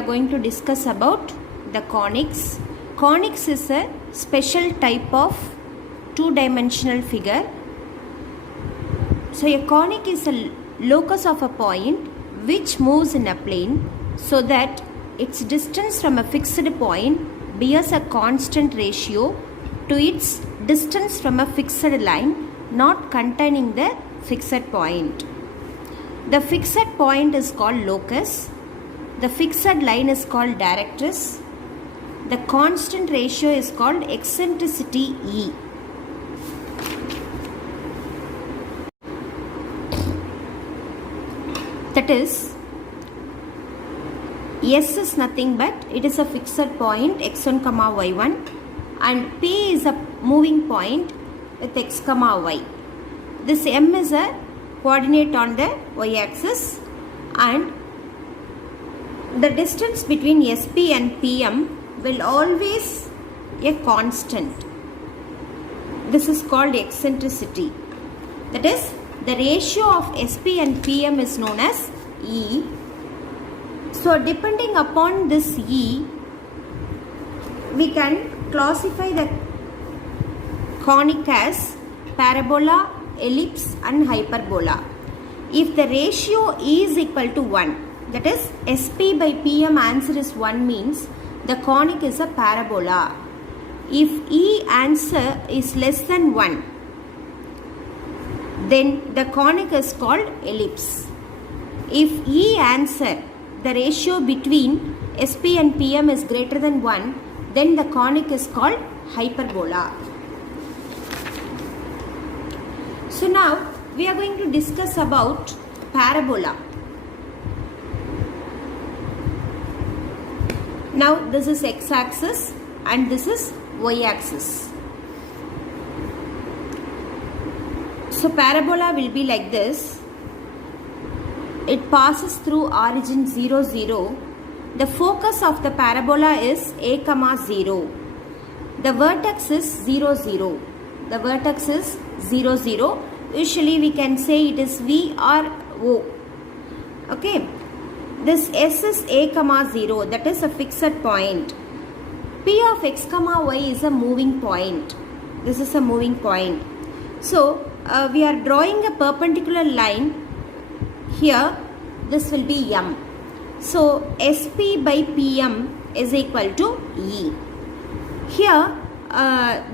are going to discuss about the conics. Conics is a special type of two-dimensional figure. So a conic is a locus of a point which moves in a plane so that its distance from a fixed point bears a constant ratio to its distance from a fixed line not containing the fixed point. The fixed point is called locus. The fixed line is called directrix. The constant ratio is called eccentricity E. That is, S is nothing but it is a fixed point x1, y1, and P is a moving point with x, y. This M is a coordinate on the y-axis, and the distance between SP and PM will always a constant. This is called eccentricity. That is, the ratio of SP and PM is known as E. So depending upon this E, we can classify the conic as parabola, ellipse and hyperbola. If the ratio E is equal to 1, that is SP by PM answer is 1 means the conic is a parabola. If E answer is less than 1, then the conic is called ellipse. If E answer, the ratio between SP and PM is greater than 1, then the conic is called hyperbola. So now we are going to discuss about parabola. Now this is x-axis and this is y-axis. So parabola will be like this. It passes through origin 0, 0. The focus of the parabola is a, 0. The vertex is 0, 0. The vertex is 0, 0. Usually we can say it is V or O. Okay. This S is a, 0. That is a fixed point. P of x, y is a moving point. This is a moving point. So we are drawing a perpendicular line here. This will be M. So SP by PM is equal to E. Here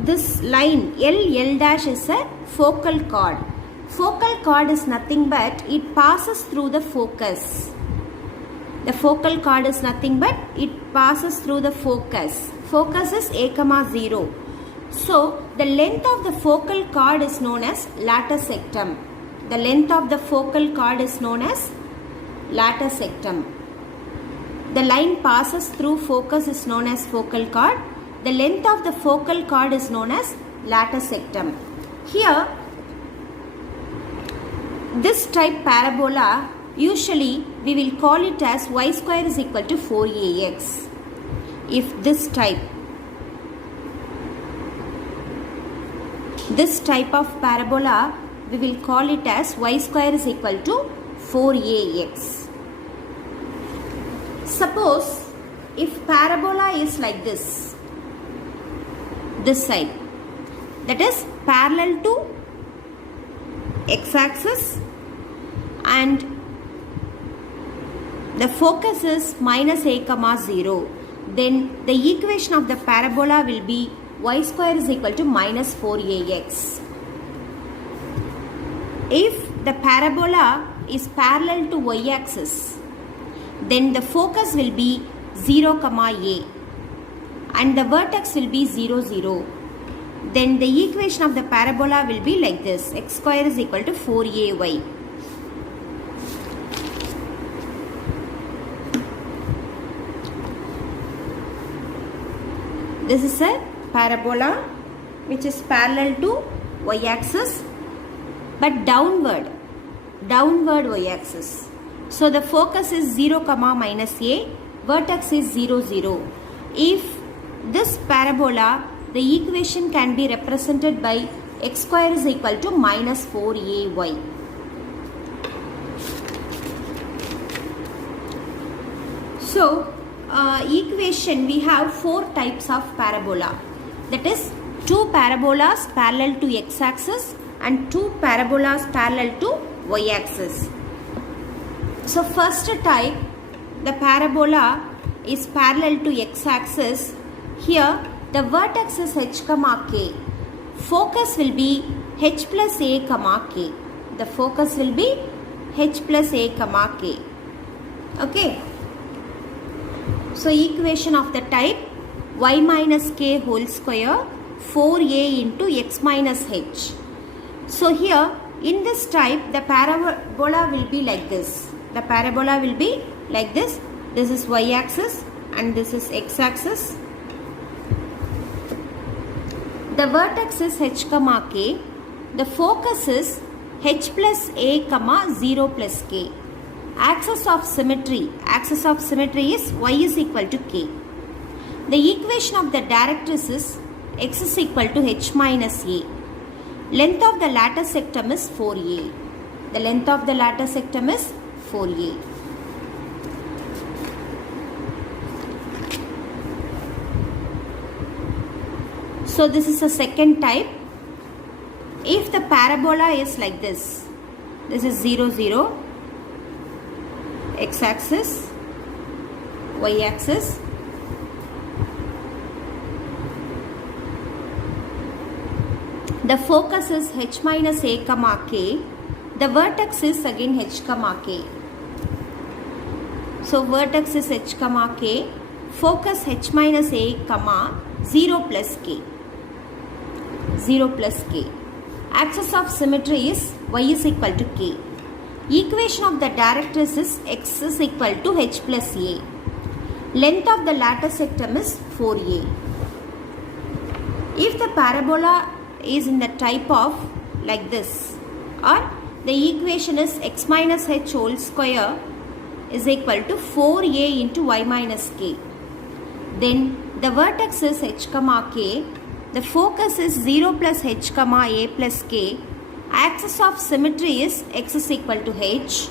this line L dash is a focal chord. Focal chord is nothing but it passes through the focus. The focal chord is nothing but it passes through the focus. Focus is a, 0. So the length of the focal chord is known as latter sectum. The length of the focal chord is known as latter sectum. The line passes through focus is known as focal chord. The length of the focal chord is known as latter sectum. Here, this type parabola, usually we will call it as y square is equal to 4ax. If this type of parabola, we will call it as y square is equal to 4ax. Suppose if parabola is like this side, that is parallel to x-axis and the focus is minus a, 0, then the equation of the parabola will be y square is equal to minus 4ax. If the parabola is parallel to y-axis, then the focus will be 0, a and the vertex will be 0, 0. Then the equation of the parabola will be like this: x square is equal to 4ay. This is a parabola which is parallel to y-axis but downward y-axis. So the focus is 0, minus a, vertex is 0, 0. If this parabola, the equation can be represented by x square is equal to minus 4ay. So equation we have 4 types of parabola. That is 2 parabolas parallel to x-axis and 2 parabolas parallel to y-axis. So first type, the parabola is parallel to x-axis. Here the vertex is h comma k. Focus will be h plus a comma k. The focus will be h plus a comma k. Okay. So equation of the type y minus k whole square 4a into x minus h. So here in this type the parabola will be like this. The parabola will be like this. This is y axis and this is x axis. The vertex is h comma k. The focus is h plus a comma 0 plus k. Axis of symmetry is y is equal to k. The equation of the directrix is x is equal to h minus a. Length of the latter sectum is 4a. The length of the latter sectum is 4a. So this is the second type. If the parabola is like this is 0, 0, x-axis, y-axis. The focus is h minus a comma k. The vertex is again h comma k. So vertex is h comma k. Focus h minus a comma 0 plus k. 0 plus k. Axis of symmetry is y is equal to k. Equation of the directrix is x is equal to h plus a. Length of the latter sectum is 4a. If the parabola is in the type of like this, or the equation is x minus h whole square is equal to 4a into y minus k. Then the vertex is h comma k. The focus is 0 plus h comma a plus k. Axis of symmetry is x is equal to h.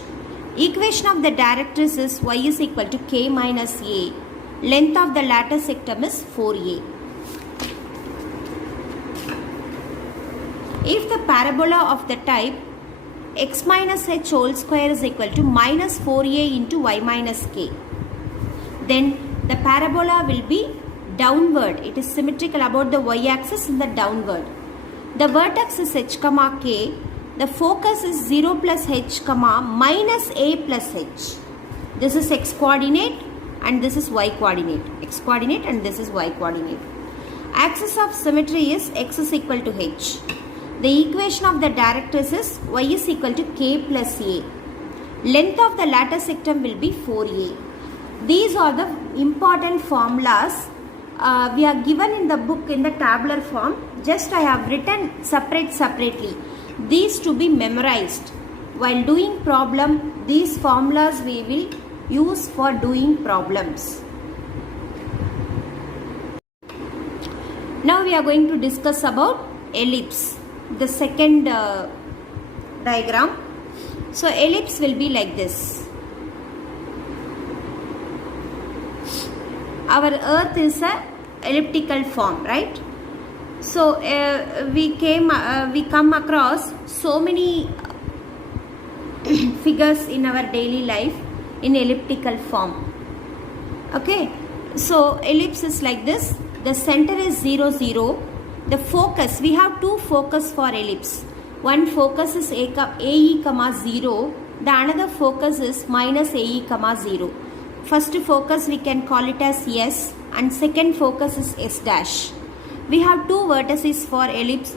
Equation of the directrix is y is equal to k minus a. Length of the latter sectum is 4a. If the parabola of the type x minus h whole square is equal to minus 4a into y minus k, then the parabola will be downward. It is symmetrical about the y-axis in the downward. The vertex is h comma k. The focus is 0 plus h comma minus a plus h. This is x coordinate and this is y coordinate. X coordinate and this is y coordinate. Axis of symmetry is x is equal to h. The equation of the directrix is y is equal to k plus a. Length of the latter sectum will be 4a. These are the important formulas. We are given in the book in the tabular form. Just I have written separately. These to be memorized. While doing problem, these formulas we will use for doing problems. Now we are going to discuss about ellipse. The second diagram. So ellipse will be like this. Our earth is a elliptical form, right? So we come across so many figures in our daily life in elliptical form. Okay, so ellipse is like this. The center is 0, 0. The focus, we have two focus for ellipse. One focus is AE comma 0. The another focus is minus AE comma 0. First focus we can call it as S and second focus is S dash. We have two vertices for ellipse.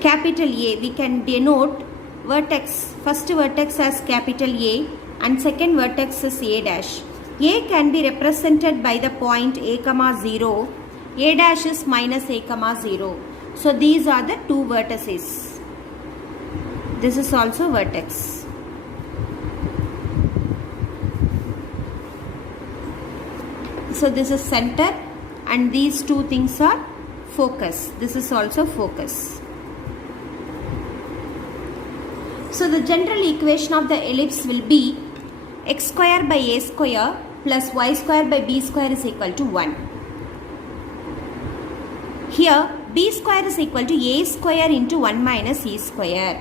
Capital A, we can denote vertex, first vertex as capital A and second vertex is A dash. A can be represented by the point A comma 0. A dash is minus A comma 0. So these are the two vertices. This is also vertex. So this is center and these two things are focus. This is also focus. So the general equation of the ellipse will be x square by a square plus y square by b square is equal to 1. Here b square is equal to a square into 1 minus e square.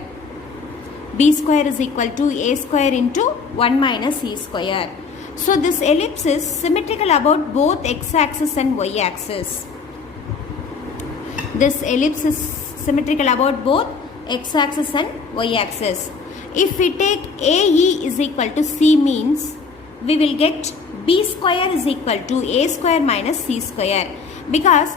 B square is equal to a square into 1 minus e square. So this ellipse is symmetrical about both x-axis and y-axis. This ellipse is symmetrical about both x-axis and y-axis. If we take AE is equal to C means we will get B square is equal to A square minus C square, because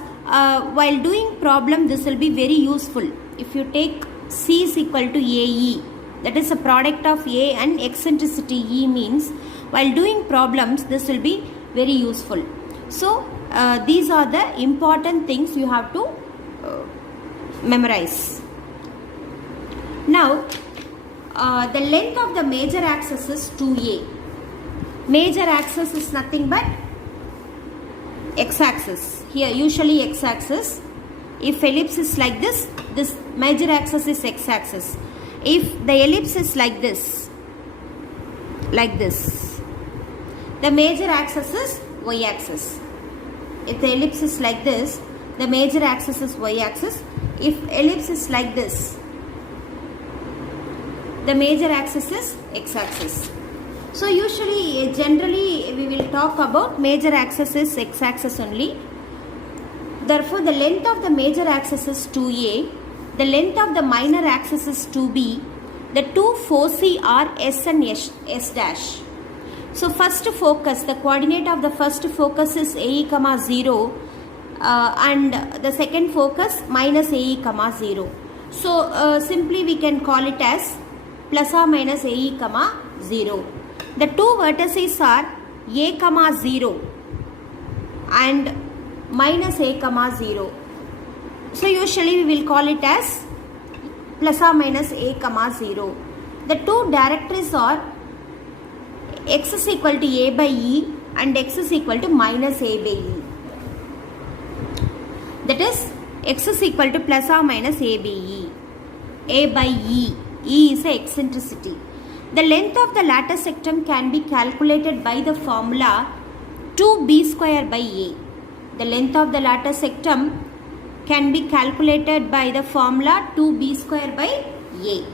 while doing problem this will be very useful. If you take C is equal to AE, that is a product of A and eccentricity E means while doing problems this will be very useful. So these are the important things you have to memorize. Now the length of the major axis is 2a. Major axis is nothing but x-axis. Here usually x-axis. If ellipse is like this major axis is x-axis. If the ellipse is like this, the major axis is y-axis. If the ellipse is like this, the major axis is y-axis. If ellipse is like this, the major axis is x-axis. So usually, generally we will talk about major axis is x-axis only. Therefore, the length of the major axis is 2a. The length of the minor axis is 2b. The two foci are s and s dash. So first focus, the coordinate of the first focus is AE, 0 and the second focus minus AE, 0. So simply we can call it as plus or minus AE, 0. The two vertices are A, 0 and minus A, 0. So usually we will call it as plus or minus A, 0. The two directories are x is equal to A by E and x is equal to minus A by E. That is x is equal to plus or minus A by E. A by E. E is a eccentricity. The length of the latter sectum can be calculated by the formula 2b square by A. The length of the latter sectum can be calculated by the formula 2b square by A.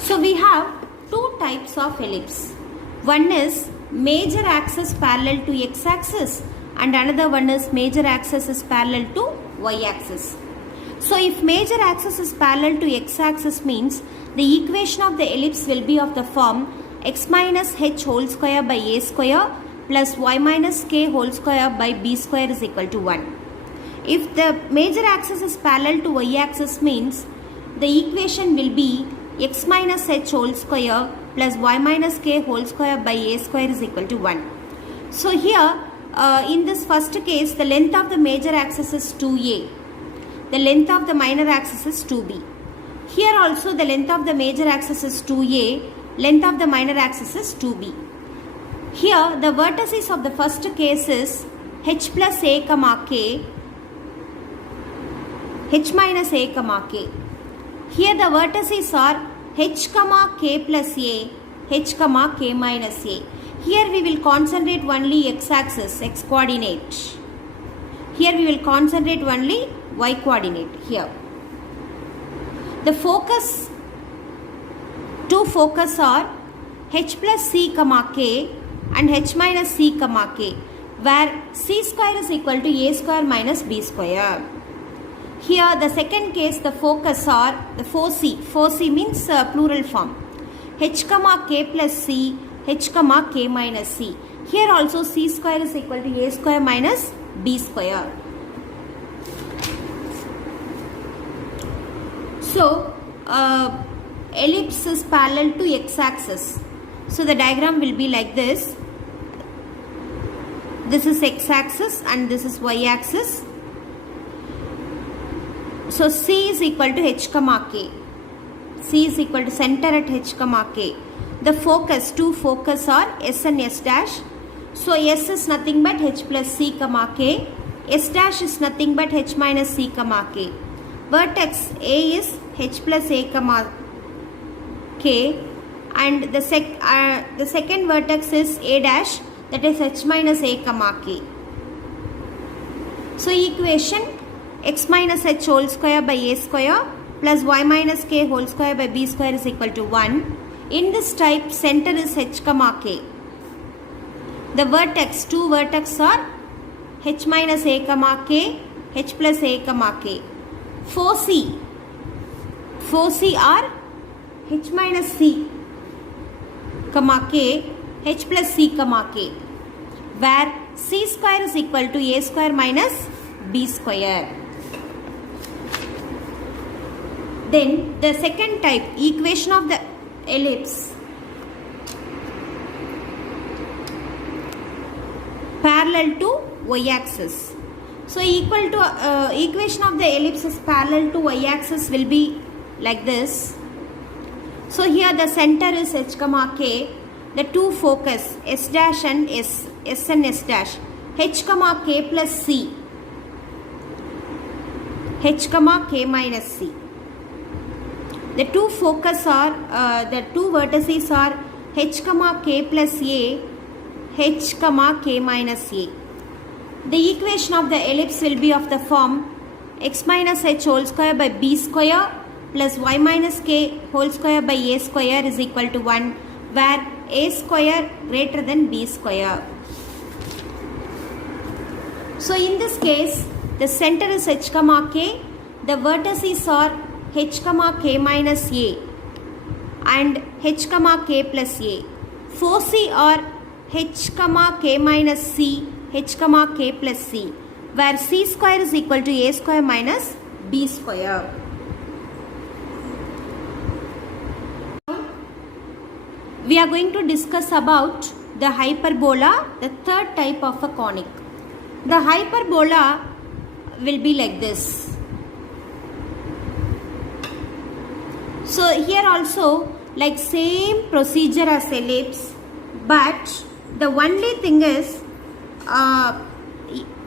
So we have two types of ellipse. One is major axis parallel to x-axis and another one is major axis is parallel to y-axis. So if major axis is parallel to x-axis means the equation of the ellipse will be of the form x minus h whole square by a square plus y minus k whole square by b square is equal to 1. If the major axis is parallel to y-axis means the equation will be x minus h whole square plus y minus k whole square by a square is equal to 1. So here in this first case the length of the major axis is 2a. The length of the minor axis is 2b. Here also the length of the major axis is 2a, length of the minor axis is 2b. Here the vertices of the first case is h plus a comma k, h minus a comma k. Here the vertices are h comma k plus a, h comma k minus a. Here we will concentrate only x-axis, x coordinate. Here we will concentrate only y coordinate here. The focus, two focus are h plus c comma k and h minus c comma k, where c square is equal to a square minus b square. Here the second case the focus are the foci. Foci means plural form. H comma k plus c, h comma k minus c. Here also c square is equal to a square minus b square. So ellipse is parallel to x-axis. So the diagram will be like this. This is x-axis and this is y-axis. So C is equal to h comma k. C is equal to center at h comma k. The focus, two focus are S and S dash. So S is nothing but h plus c comma k. S dash is nothing but h minus c comma k. Vertex A is h plus a comma k and the second vertex is a dash that is h minus a comma k. So equation x minus h whole square by a square plus y minus k whole square by b square is equal to 1. In this type, center is h comma k. The vertex, two vertex are h minus a comma k, h plus a comma k. Foci are h minus c comma k, h plus c comma k, where c square is equal to a square minus b square. Then the second type, equation of the ellipse parallel to y-axis. So equation of the ellipse is parallel to y-axis will be like this. So here the center is h comma k, the two focus s dash and s and s dash, h comma k plus c, h comma k minus c. The two focus are, the two vertices are h comma k plus a, h comma k minus a. The equation of the ellipse will be of the form x minus h whole square by b square plus y minus k whole square by a square is equal to 1, where a square greater than b square. So in this case, the center is h comma k, the vertices are h comma k minus a and h comma k plus a. Foci are h comma k minus c, h comma k plus c, where c square is equal to a square minus b square. We are going to discuss about the hyperbola, the third type of a conic. The hyperbola will be like this. So here also like same procedure as ellipse, but the only thing is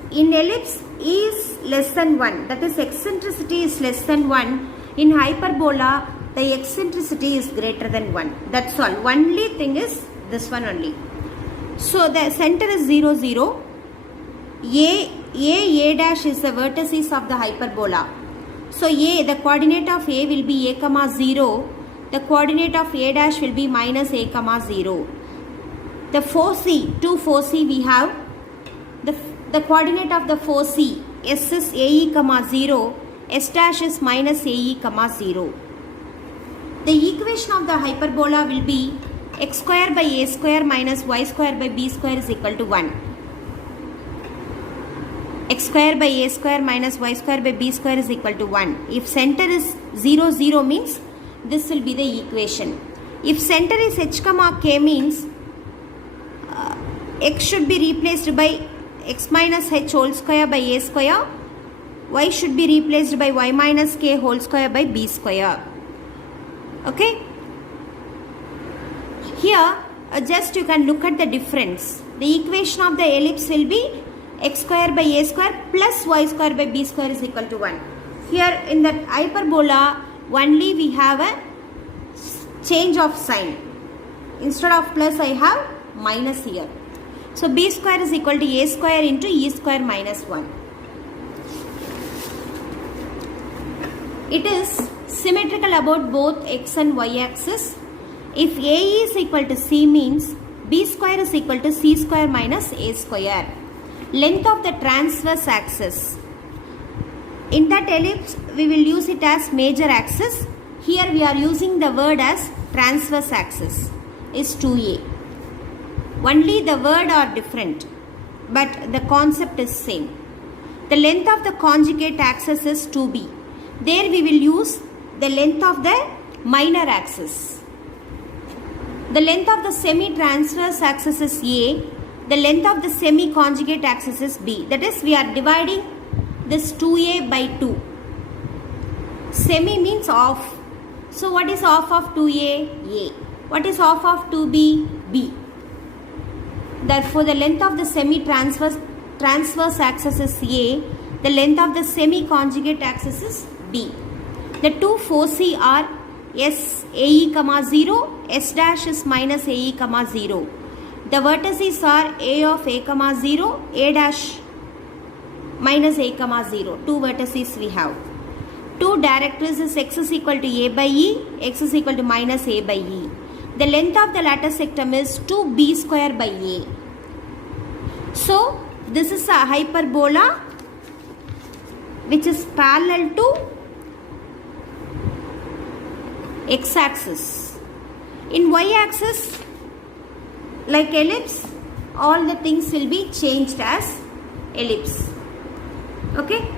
in ellipse is less than 1, that is eccentricity is less than 1. In hyperbola the eccentricity is greater than 1. That's all. Only thing is this one only. So the center is 0, 0. A dash is the vertices of the hyperbola. So the coordinate of A will be a comma 0. The coordinate of A dash will be minus a comma 0. The foci, two foci we have. The coordinate of the foci, S is AE comma 0. S dash is minus AE comma 0. The equation of the hyperbola will be x square by a square minus y square by b square is equal to 1. X square by a square minus y square by b square is equal to 1. If center is 0, 0 means this will be the equation. If center is h comma k means x should be replaced by x minus h whole square by a square. Y should be replaced by y minus k whole square by b square. Okay. Here just you can look at the difference. The equation of the ellipse will be x square by a square plus y square by b square is equal to 1. Here in that hyperbola only we have a change of sign. Instead of plus I have minus here. So b square is equal to a square into e square minus 1. It is symmetrical about both x and y axis. If a is equal to c means b square is equal to c square minus a square. Length of the transverse axis. In that ellipse we will use it as major axis. Here we are using the word as transverse axis is 2a. Only the word are different, but the concept is same. The length of the conjugate axis is 2b. There we will use the length of the minor axis. The length of the semi-transverse axis is a. The length of the semi-conjugate axis is b. That is, we are dividing this 2a by 2. Semi means off. So what is off of 2a? A. What is off of 2b? B. Therefore, the length of the semi-transverse axis is a. The length of the semi-conjugate axis is b. The two foci are S AE comma 0, S dash is minus AE comma 0. The vertices are a of a comma 0, a dash minus a comma 0. Two vertices we have. Two directories is x is equal to a by e, x is equal to minus a by e. The length of the latter sectum is 2b square by a. So, this is a hyperbola which is parallel to x-axis. In y-axis, like ellipse, all the things will be changed as ellipse. Okay.